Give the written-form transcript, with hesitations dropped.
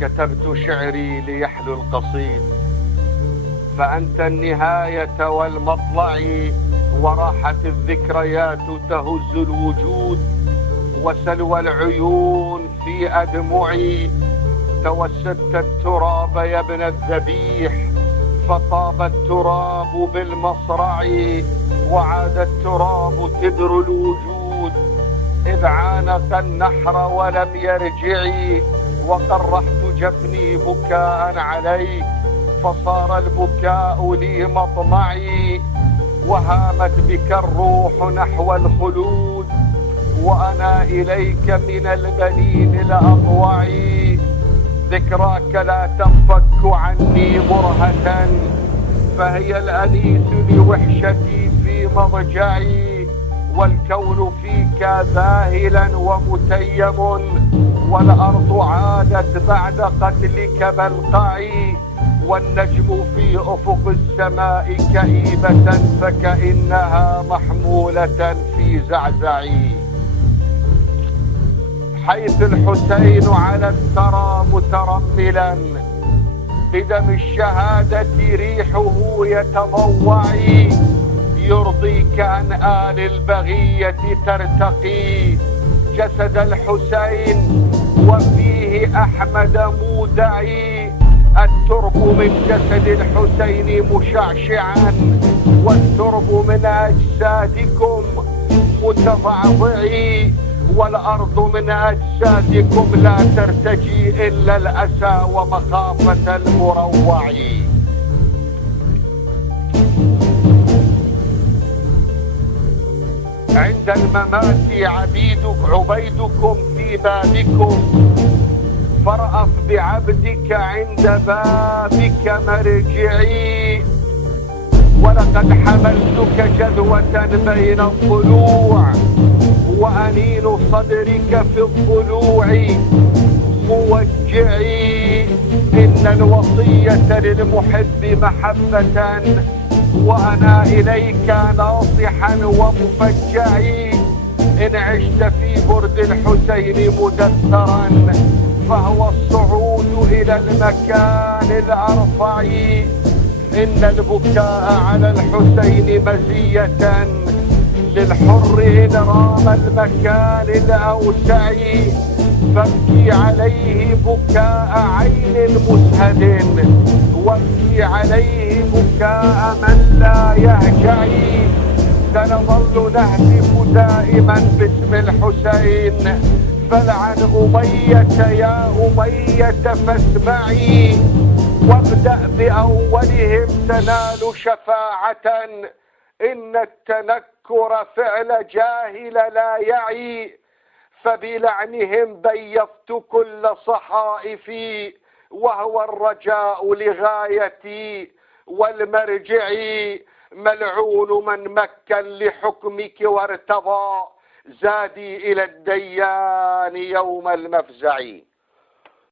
كتبت شعري ليحلو القصيد، فأنت النهاية والمطلع، وراحت الذكريات تهز الوجود، وسلوى العيون في أدمعي. توسدت التراب يا ابن الذبيح، فطاب التراب بالمصرع، وعاد التراب تدر الوجود، إذ عانق النحر ولم يرجعي. وقرحت جفني بكاء عليك، فصار البكاء لي مطمعي. وهامت بك الروح نحو الخلود، وأنا إليك من البنين لأطوع. ذكراك لا تنفك عني برهة، فهي الأنيس لوحشتي في مضجعي. والكون فيك ذاهلا ومتيم، والأرض عادت بعد قتلك بلقعي. والنجم في أفق السماء كئيبة، فكأنها محمولة في زعزعي. حيث الحسين على الثرى مترملا، بدم الشهادة ريحه يتضوعي. يرضيك أن آل البغية ترتقي، جسد الحسين وفيه أحمد مودعي. الترب من جسد الحسين مشعشعا، والترب من أجسادكم متضعضعي. والأرض من أجسادكم لا ترتجي إلا الأسى ومخافة المروع. عند الممات عبيدكم في بابكم، فارأف بعبدك عند بابك مرجعي. ولقد حملتك جذوة بين الضلوع، وأنين صدرك في الضلوع موجعي. إن الوصية للمحب محبة، وأنا إليك ناصحا ومفجعي. إن عشت في برد الحسين مدثرا، فهو الصعود إلى المكان الأرفع. إن البكاء على الحسين مزية للحر إن رام المكان الأوسع. فابكي عليه بكاء عين مسهد، وابكي عليه بكاء من لا يهجعي. سنظل نهتف دائما باسم الحسين، فلعن أمية يا أمية فاسمعي. وابدأ بأولهم تنال شفاعة، إن التنكر فعل جاهل لا يعي. فبلعنهم بيضت كل صحائفي، وهو الرجاء لغايتي والمرجع. ملعون من مكن لحكمك وارتضى، زادي إلى الديان يوم المفزع.